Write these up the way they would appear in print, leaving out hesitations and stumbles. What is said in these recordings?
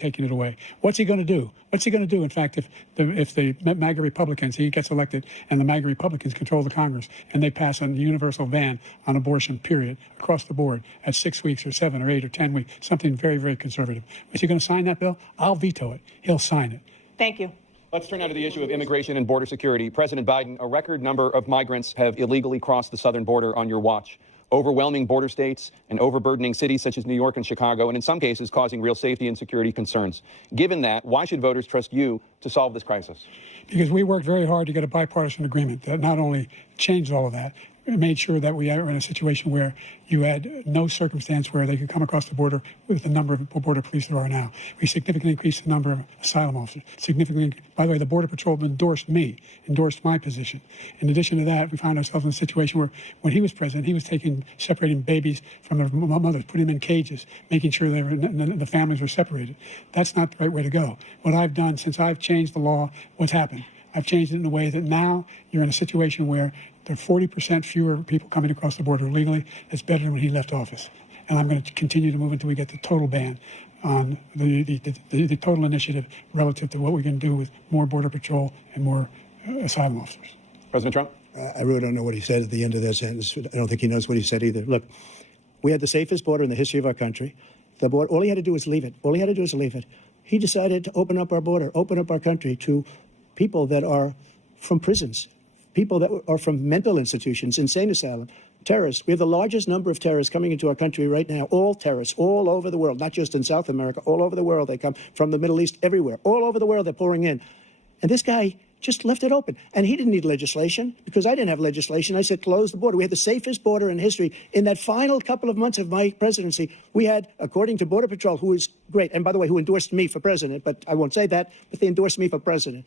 taking it away. What's he going to do? What's he going to do? In fact, if the MAGA Republicans, he gets elected, and the MAGA Republicans control the Congress, and they pass a universal ban on abortion, period, across the board, at 6 weeks or 7 or 8 or 10 weeks, something very, very conservative. Is he going to sign that bill? I'll veto it. He'll sign it. Thank you. Let's turn now to the issue of immigration and border security. President Biden, a record number of migrants have illegally crossed the southern border on your watch, overwhelming border states and overburdening cities such as New York and Chicago, and in some cases causing real safety and security concerns. Given that, why should voters trust you to solve this crisis? Because we worked very hard to get a bipartisan agreement that not only changed all of that, it made sure that we are in a situation where you had no circumstance where they could come across the border with the number of border police there are now. We significantly increased the number of asylum officers. By the way, the Border Patrol endorsed my position. In addition to that, we found ourselves in a situation where when he was president, he was separating babies from their mothers, putting them in cages, making sure the families were separated. That's not the right way to go. What I've done since I've changed the law, what's happened? I've changed it in a way that now you're in a situation where there are 40% fewer people coming across the border illegally. It's better than when he left office. And I'm going to continue to move until we get the total ban on the total initiative relative to what we can do with more Border Patrol and more asylum officers. President Trump? I really don't know what he said at the end of that sentence. I don't think he knows what he said either. Look, we had the safest border in the history of our country. The border, all he had to do was leave it. All he had to do was leave it. He decided to open up our border, open up our country to people that are from prisons, people that are from mental institutions, insane asylum, terrorists. We have the largest number of terrorists coming into our country right now, all terrorists, all over the world, not just in South America, all over the world. They come from the Middle East, everywhere, all over the world they're pouring in. And this guy just left it open. And he didn't need legislation because I didn't have legislation. I said, close the border. We had the safest border in history. In that final couple of months of my presidency, we had, according to Border Patrol, who is great, and by the way, who endorsed me for president, but I won't say that, but they endorsed me for president.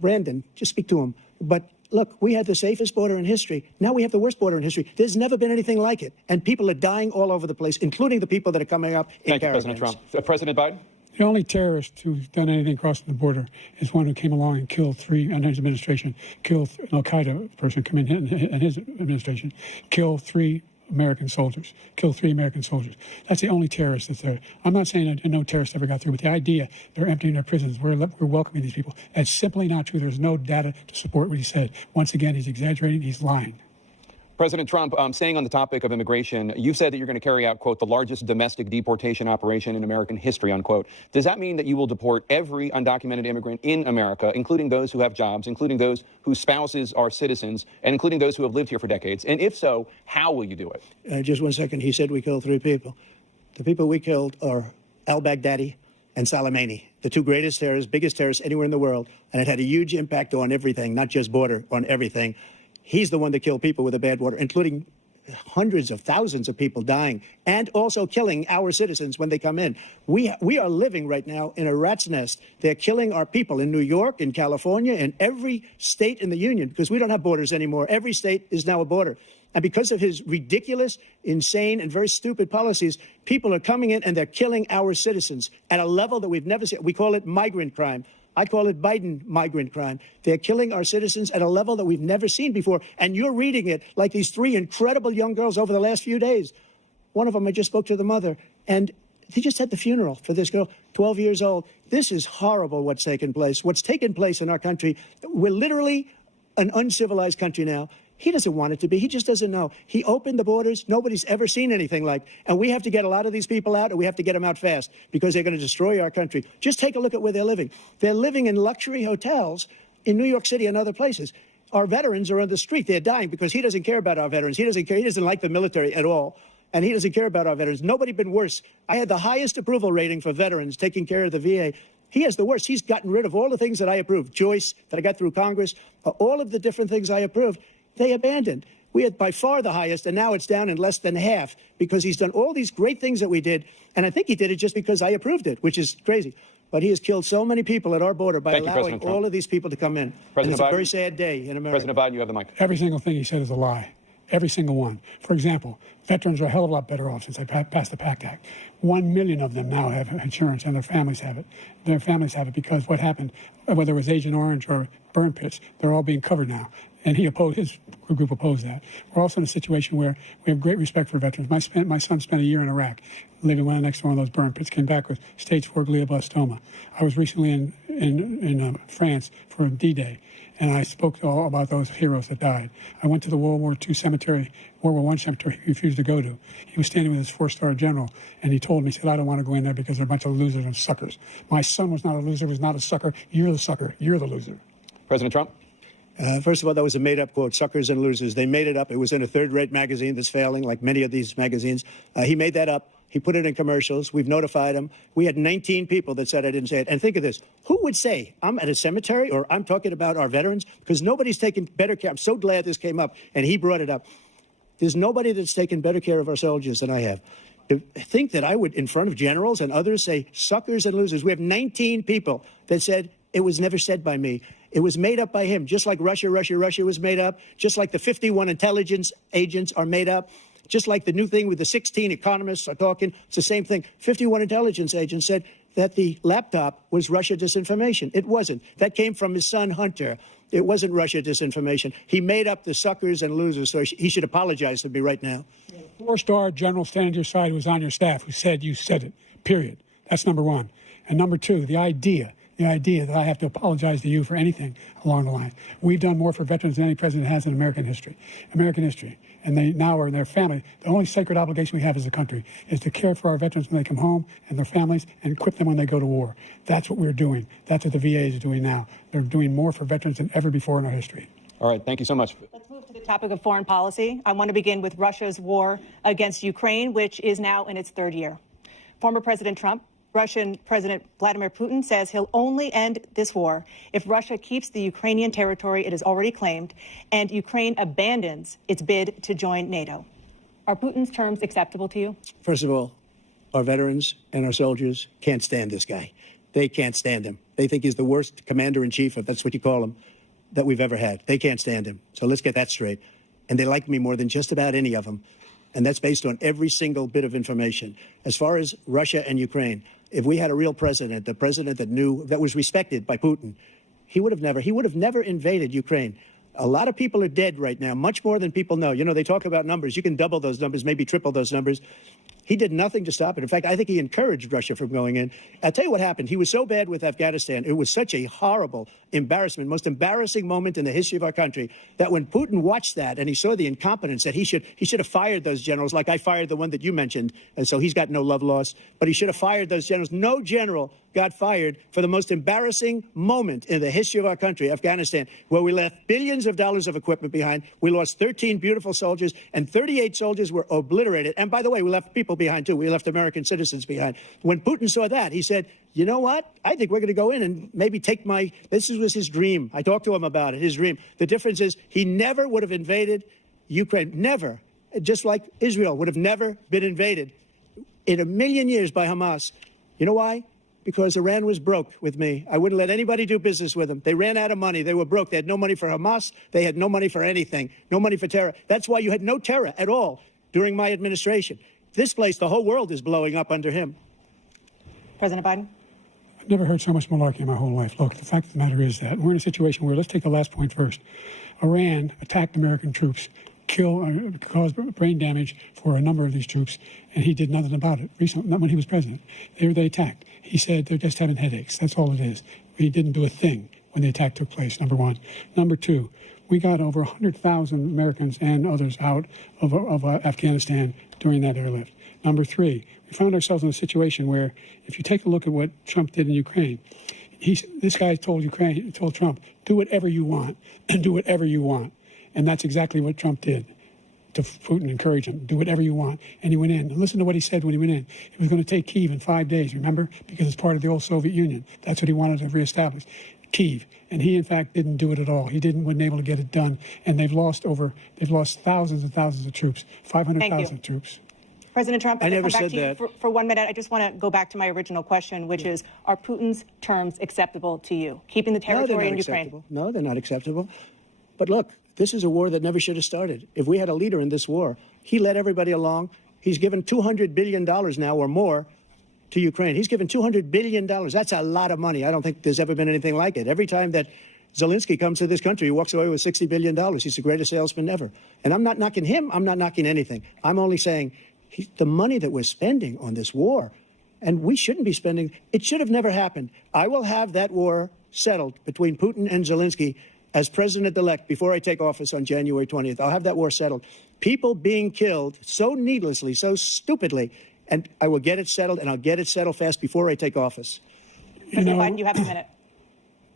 Brandon, just speak to him. But look, we had the safest border in history. Now we have the worst border in history. There's never been anything like it. And people are dying all over the place, including the people that are coming up in caravans. Thank you, President Trump. President Biden? The only terrorist who's done anything crossing the border is one who came along and killed under his administration, killed an al-Qaeda person come in his administration, killed three American soldiers. That's the only terrorist that's there. I'm not saying that no terrorist ever got through, but the idea they're emptying their prisons, we're welcoming these people, that's simply not true. There's no data to support what he said. Once again, he's exaggerating, he's lying. President Trump, staying on the topic of immigration, you've said that you're going to carry out, quote, the largest domestic deportation operation in American history, unquote. Does that mean that you will deport every undocumented immigrant in America, including those who have jobs, including those whose spouses are citizens, and including those who have lived here for decades? And if so, how will you do it? Just 1 second. He said we killed 3 people. The people we killed are al-Baghdadi and Soleimani, the 2 greatest terrorists, biggest terrorists anywhere in the world. And it had a huge impact on everything, not just border, on everything. He's the one that killed people with a bad border, including hundreds of thousands of people dying and also killing our citizens when they come in. We are living right now in a rat's nest. They're killing our people in New York, in California, in every state in the union because we don't have borders anymore. Every state is now a border. And because of his ridiculous, insane, and very stupid policies, people are coming in and they're killing our citizens at a level that we've never seen. We call it migrant crime. I call it Biden migrant crime. They're killing our citizens at a level that we've never seen before. And you're reading it like these 3 incredible young girls over the last few days. One of them, I just spoke to the mother, and they just had the funeral for this girl, 12 years old. This is horrible what's taken place. What's taken place in our country, we're literally an uncivilized country now. He doesn't want it to be. He just doesn't know. He opened the borders. Nobody's ever seen anything like. And we have to get a lot of these people out, and we have to get them out fast because they're going to destroy our country. Just take a look at where they're living. They're living in luxury hotels in New York City and other places. Our veterans are on the street. They're dying because he doesn't care about our veterans. He doesn't care. He doesn't like the military at all. And he doesn't care about our veterans. Nobody been worse. I had the highest approval rating for veterans taking care of the VA. He has the worst. He's gotten rid of all the things that I approved. Joyce, that I got through Congress, all of the different things I approved. They abandoned. We had by far the highest, and now it's down in less than half because he's done all these great things that we did. And I think he did it just because I approved it, which is crazy. But he has killed so many people at our border by allowing all of these people to come in. And it's a very sad day in America. President Biden, you have the mic. Every single thing he said is a lie. Every single one. For example, Veterans are a hell of a lot better off since I passed the PACT Act. 1 million of them now have insurance, and their families have it. Their families have it because what happened, whether it was Agent Orange or burn pits, they're all being covered now. And his group opposed that. We're also in a situation where we have great respect for veterans. My son spent a year in Iraq, living next to one of those burn pits, came back with stage 4 glioblastoma. I was recently in France for D-Day, and I spoke all about those heroes that died. I went to the World War II cemetery, World War I cemetery he refused to go to. He was standing with his 4-star general, and he told me, he said, I don't want to go in there because they're a bunch of losers and suckers. My son was not a loser, was not a sucker. You're the sucker. You're the loser. President Trump? First of all, that was a made-up quote, suckers and losers. They made it up. It was in a third-rate magazine that's failing, like many of these magazines. He made that up. He put it in commercials. We've notified him. We had 19 people that said I didn't say it. And think of this. Who would say I'm at a cemetery or I'm talking about our veterans? Because nobody's taken better care. I'm so glad this came up, and he brought it up. There's nobody that's taken better care of our soldiers than I have. To think that I would, in front of generals and others, say suckers and losers. We have 19 people that said it was never said by me. It was made up by him, just like Russia was made up, just like the 51 intelligence agents are made up, just like the new thing with the 16 economists are talking. It's the same thing. 51 intelligence agents said that the laptop was Russia disinformation. It wasn't. That came from his son, Hunter. It wasn't Russia disinformation. He made up the suckers and losers, so he should apologize to me right now. 4-star general standing to your side who was on your staff who said you said it, period. That's number one. And number two, the idea that I have to apologize to you for anything along the line. We've done more for veterans than any president has in American history. And they now are in their family. The only sacred obligation we have as a country is to care for our veterans when they come home and their families and equip them when they go to war. That's what we're doing. That's what the VA is doing now. They're doing more for veterans than ever before in our history. All right. Thank you so much. Let's move to the topic of foreign policy. I want to begin with Russia's war against Ukraine, which is now in its third year. Former President Trump, Russian President Vladimir Putin says he'll only end this war if Russia keeps the Ukrainian territory it has already claimed and Ukraine abandons its bid to join NATO. Are Putin's terms acceptable to you? First of all, our veterans and our soldiers can't stand this guy. They can't stand him. They think he's the worst commander-in-chief, if that's what you call him, that we've ever had. They can't stand him. So let's get that straight. And they like me more than just about any of them. And that's based on every single bit of information. As far as Russia and Ukraine, if we had a real president, the president that was respected by Putin, he would have never invaded Ukraine. A lot of people are dead right now, much more than people know. You know, they talk about numbers. You can double those numbers, maybe triple those numbers. He did nothing to stop it. In fact, I think he encouraged Russia from going in. I'll tell you what happened. He was so bad with Afghanistan. It was such a horrible embarrassment, most embarrassing moment in the history of our country, that when Putin watched that and he saw the incompetence, that he should have fired those generals, like I fired the one that you mentioned. And so he's got no love lost. But he should have fired those generals. No general got fired for the most embarrassing moment in the history of our country, Afghanistan, where we left billions of dollars of equipment behind. We lost 13 beautiful soldiers, and 38 soldiers were obliterated. And by the way, we left people behind, too. We left American citizens behind. When Putin saw that, he said, you know what? I think we're going to go in and maybe take this was his dream. I talked to him about it, his dream. The difference is he never would have invaded Ukraine. Never. Just like Israel would have never been invaded in a million years by Hamas. You know why? Because Iran was broke with me. I wouldn't let anybody do business with them. They ran out of money. They were broke. They had no money for Hamas. They had no money for anything. No money for terror. That's why you had no terror at all during my administration. This place, the whole world is blowing up under him. President Biden? I've never heard so much malarkey in my whole life. Look, the fact of the matter is that we're in a situation where, let's take the last point first. Iran attacked American troops, caused brain damage for a number of these troops, and he did nothing about it. Recently, not when he was president. They attacked. He said they're just having headaches. That's all it is. He didn't do a thing when the attack took place, number one. Number two, we got over 100,000 Americans and others out of Afghanistan during that airlift. Number three, we found ourselves in a situation where, if you take a look at what Trump did in Ukraine, this guy told Trump, do whatever you want and do whatever you want. And that's exactly what Trump did to Putin, encourage him, do whatever you want. And he went in. And listen to what he said when he went in. He was going to take Kyiv in 5 days, remember? Because it's part of the old Soviet Union. That's what he wanted to reestablish, Kyiv. And he, in fact, didn't do it at all. He wasn't able to get it done. And they've lost thousands and thousands of troops, 500,000 troops. President Trump, I never come back said to you that. for 1 minute. I just want to go back to my original question, which is, are Putin's terms acceptable to you? Keeping the territory in Ukraine? No, they're not acceptable. But look, this is a war that never should have started. If we had a leader in this war, He led everybody along. He's given $200 billion now or more to Ukraine. He's given $200 billion. That's a lot of money. I don't think there's ever been anything like it. Every time that Zelensky comes to this country, he walks away with $60 billion. He's the greatest salesman ever. And I'm not knocking him. I'm not knocking anything. I'm only saying the money that we're spending on this war, and we shouldn't be spending, it should have never happened. I will have that war settled between Putin and Zelensky as president-elect before I take office on January 20th. I'll have that war settled. People being killed so needlessly, so stupidly, and I will get it settled, and I'll get it settled fast before I take office. President Biden, you have a minute.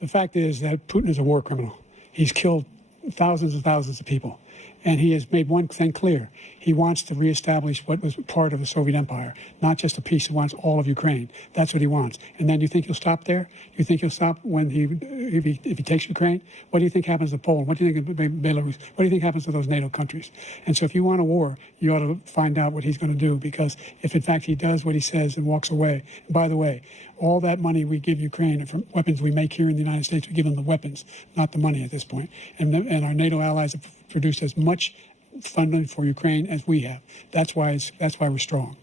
The fact is that Putin is a war criminal. He's killed thousands and thousands of people. And he has made one thing clear. He wants to reestablish what was part of the Soviet Empire, not just a piece. He wants all of Ukraine. That's what he wants. And then you think he'll stop there? You think he'll stop when if he takes Ukraine? What do you think happens to Poland? What do you think of Belarus? What do you think happens to those NATO countries? And so if you want a war, you ought to find out what he's going to do, because if in fact he does what he says and walks away, and by the way, all that money we give Ukraine are from weapons we make here in the United States. We give them the weapons, not the money at this point. And our NATO allies have produced as much funding for Ukraine as we have. That's why we're strong.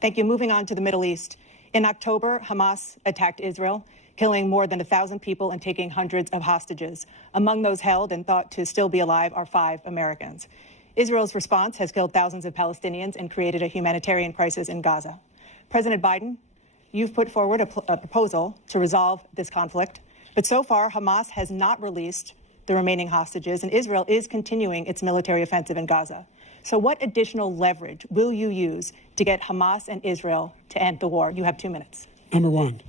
Thank you. Moving on to the Middle East. In October, Hamas attacked Israel, killing more than 1,000 people and taking hundreds of hostages. Among those held and thought to still be alive are 5 Americans. Israel's response has killed thousands of Palestinians and created a humanitarian crisis in Gaza. President Biden, you've put forward a proposal to resolve this conflict, but so far Hamas has not released the remaining hostages, and Israel is continuing its military offensive in Gaza. So what additional leverage will you use to get Hamas and Israel to end the war? You have 2 minutes. Number one,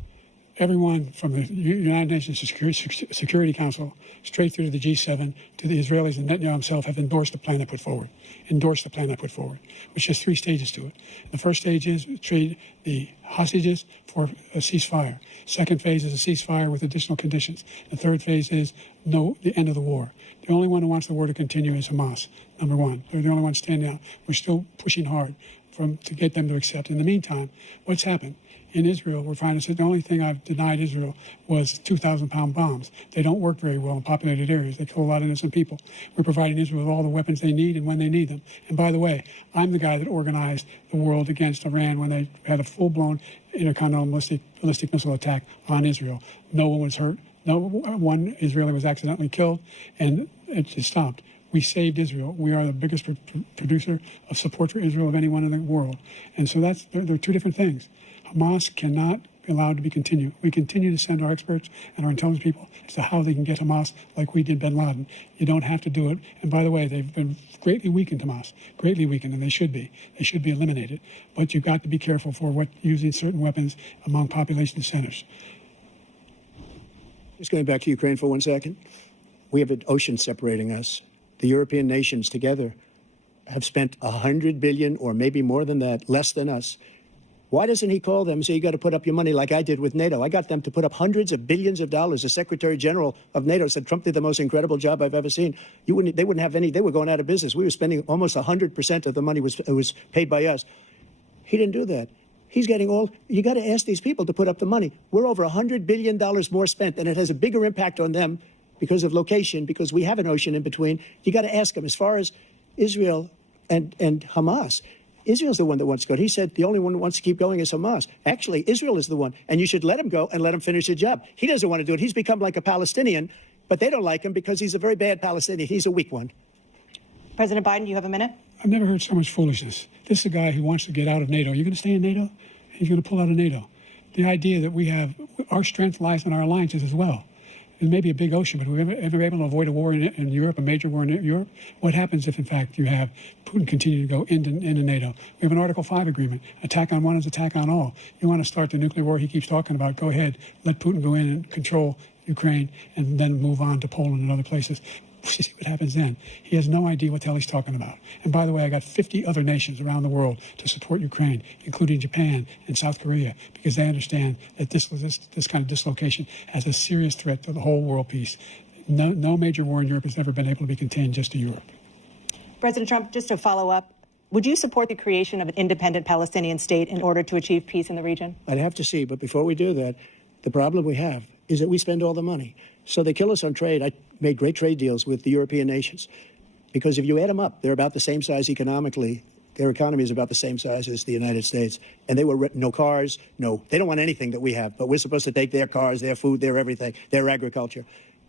everyone from the United Nations Security Council straight through to the G7 to the Israelis and Netanyahu himself have endorsed the plan I put forward, which has 3 stages to it. The first stage is trade the hostages for a ceasefire. Second phase is a ceasefire with additional conditions. The third phase is the end of the war. The only one who wants the war to continue is Hamas, number one. They're the only ones standing out. We're still pushing hard to get them to accept. In the meantime, what's happened? In Israel, we're finding that the only thing I've denied Israel was 2,000-pound bombs. They don't work very well in populated areas. They kill a lot of innocent people. We're providing Israel with all the weapons they need and when they need them. And by the way, I'm the guy that organized the world against Iran when they had a full-blown intercontinental ballistic missile attack on Israel. No one was hurt. No one Israeli was accidentally killed, and it just stopped. We saved Israel. We are the biggest producer of support for Israel of anyone in the world. And so there are 2 different things. Hamas cannot be allowed to be continued. We continue to send our experts and our intelligence people as to how they can get Hamas like we did bin Laden. You don't have to do it. And by the way, they've been greatly weakened, Hamas, greatly weakened, and they should be. They should be eliminated. But you've got to be careful for using certain weapons among population centers. Just going back to Ukraine for 1 second. We have an ocean separating us. The European nations together have spent $100 billion or maybe more than that, less than us. Why doesn't he call them and say, you got to put up your money like I did with NATO? I got them to put up hundreds of billions of dollars. The Secretary General of NATO said Trump did the most incredible job I've ever seen. They wouldn't have any. They were going out of business. We were spending almost 100% of the money was paid by us. He didn't do that. He's getting you got to ask these people to put up the money. We're over $100 billion more spent, and it has a bigger impact on them because of location, because we have an ocean in between. You got to ask them. As far as Israel and Hamas, Israel's the one that wants to go. He said the only one who wants to keep going is Hamas. Actually, Israel is the one, and you should let him go and let him finish the job. He doesn't want to do it. He's become like a Palestinian, but they don't like him because he's a very bad Palestinian. He's a weak one. President Biden, you have a minute. I've never heard so much foolishness. This is a guy who wants to get out of NATO. You're going to stay in NATO? He's going to pull out of NATO. The idea that our strength lies in our alliances as well. It may be a big ocean, but we're ever able to avoid a war in Europe, a major war in Europe? What happens if, in fact, you have Putin continue to go into NATO? We have an Article 5 agreement. Attack on one is attack on all. You want to start the nuclear war he keeps talking about, go ahead. Let Putin go in and control Ukraine and then move on to Poland and other places. See what happens then. He has no idea what the hell he's talking about. And by the way, I got 50 other nations around the world to support Ukraine, including Japan and South Korea, because they understand that this kind of dislocation has a serious threat to the whole world peace. No major war in Europe has ever been able to be contained just to Europe. President Trump, just to follow up, would you support the creation of an independent Palestinian state in order to achieve peace in the region? I'd have to see, but before we do that, the problem we have is that we spend all the money. So they kill us on trade. I made great trade deals with the European nations. because if you add them up, they're about the same size economically. Their economy is about the same size as the United States. And they were no cars, they don't want anything that we have, but we're supposed to take their cars, their food, their everything, their agriculture.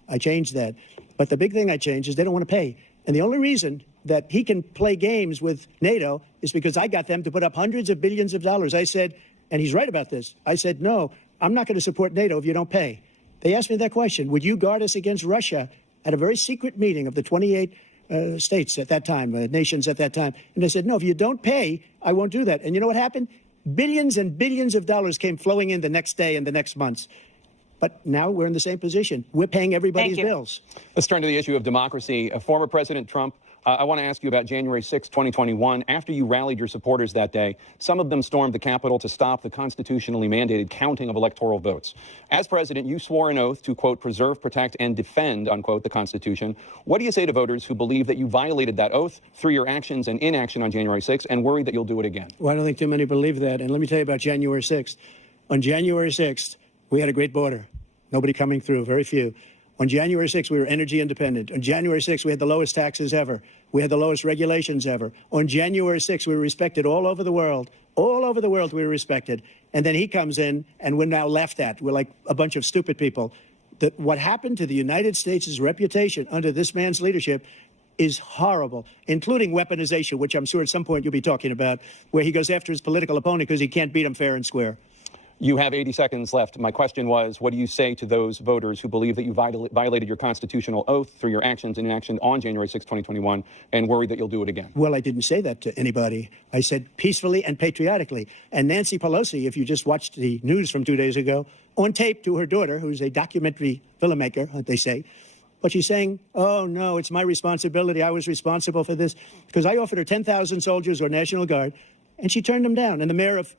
I changed that. But the big thing I changed is they don't want to pay. And the only reason that he can play games with NATO is because I got them to put up hundreds of billions of dollars. I said, and he's right about this, I said, no, I'm not going to support NATO if you don't pay. They asked me that question, would you guard us against Russia at a very secret meeting of the 28 states at that time, nations at that time. And they said, no, if you don't pay, I won't do that. And you know what happened? Billions and billions of dollars came flowing in the next day and the next months. But now we're in the same position. We're paying everybody's bills. Let's turn to the issue of democracy. Former President Trump, I want to ask you about January 6, 2021. After you rallied your supporters that day, some of them stormed the Capitol to stop the constitutionally mandated counting of electoral votes. As president, you swore an oath to, quote, preserve, protect, and defend, unquote, the Constitution. What do you say to voters who believe that you violated that oath through your actions and inaction on January 6th and worry that you'll do it again? Well, I don't think too many believe that. And let me tell you about January 6th. On January 6th, we had a great border. Nobody coming through, very few. On January 6th, we were energy independent. On January 6th, we had the lowest taxes ever. We had the lowest regulations ever. On January 6th, we were respected all over the world. All over the world, we were respected. And then he comes in, and we're now laughed at. We're like a bunch of stupid people. What happened to the United States' reputation under this man's leadership is horrible, including weaponization, which I'm sure at some point you'll be talking about, where he goes after his political opponent because he can't beat him fair and square. You have 80 seconds left. My question was, what do you say to those voters who believe that you violated your constitutional oath through your actions and inaction on January 6, 2021, and worry that you'll do it again? Well, I didn't say that to anybody. I said peacefully and patriotically. And Nancy Pelosi, if you just watched the news from 2 days ago, on tape to her daughter, who's a documentary filmmaker, they say, but she's saying, oh, no, it's my responsibility. I was responsible for this. Because I offered her 10,000 soldiers or National Guard, and she turned them down. And the mayor of,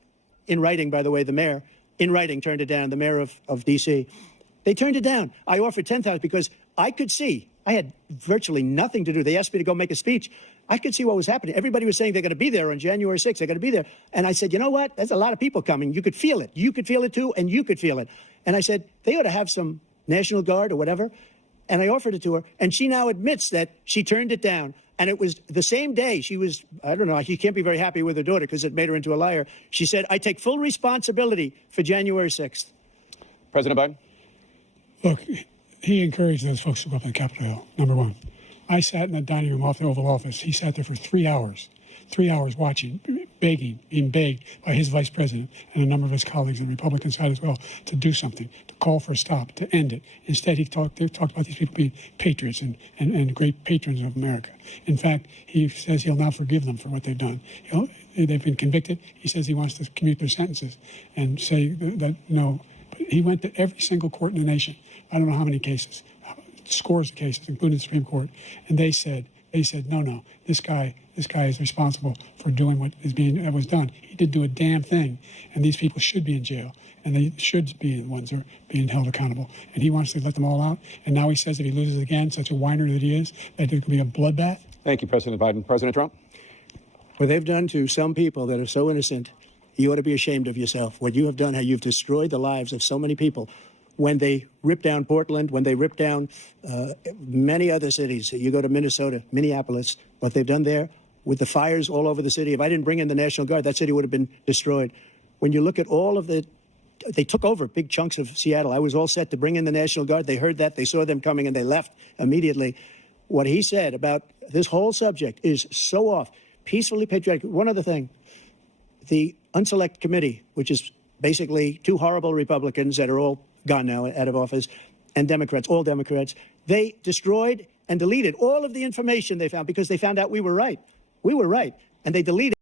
in writing, by the way, the mayor, in writing, turned it down, the mayor of D.C. They turned it down. I offered 10,000 because I could see. I had virtually nothing to do. They asked me to go make a speech. I could see what was happening. Everybody was saying they're going to be there on January 6th. They're going to be there. And I said, you know what? There's a lot of people coming. You could feel it. You could feel it, too, and you could feel it. And I said, they ought to have some National Guard or whatever. And I offered it to her. And she now admits that she turned it down. And it was the same day she was, I don't know, she can't be very happy with her daughter because it made her into a liar. She said, I take full responsibility for January 6th. President Biden? Look, he encouraged those folks to go up on Capitol Hill, number one. I sat in the dining room off the Oval Office. He sat there for 3 hours watching, begging, being begged by his vice president and a number of his colleagues on the Republican side as well to do something, to call for a stop, to end it. Instead, they talked about these people being patriots and great patrons of America. In fact, he says he'll now forgive them for what they've done. They've been convicted. He says he wants to commute their sentences and say that no. But he went to every single court in the nation. I don't know how many cases, scores of cases, including the Supreme Court, and they said, no, this guy is responsible for doing what was done. He didn't do a damn thing, and these people should be in jail, and they should be the ones that are being held accountable. And he wants to let them all out, and now he says if he loses again, such a whiner that he is, that there could be a bloodbath. Thank you, President Biden. President Trump? What they've done to some people that are so innocent, you ought to be ashamed of yourself. What you have done, how you've destroyed the lives of so many people. When they ripped down Portland, when they ripped down many other cities, you go to Minnesota, Minneapolis, what they've done there with the fires all over the city. If I didn't bring in the National Guard, that city would have been destroyed. When you look at all of they took over big chunks of Seattle. I was all set to bring in the National Guard. They heard that, they saw them coming, and they left immediately. What he said about this whole subject is so off. Peacefully patriotic. One other thing, the Unselect Committee, which is basically two horrible Republicans that are all gone now, out of office, and Democrats, all Democrats, they destroyed and deleted all of the information they found because they found out we were right. We were right. And they deleted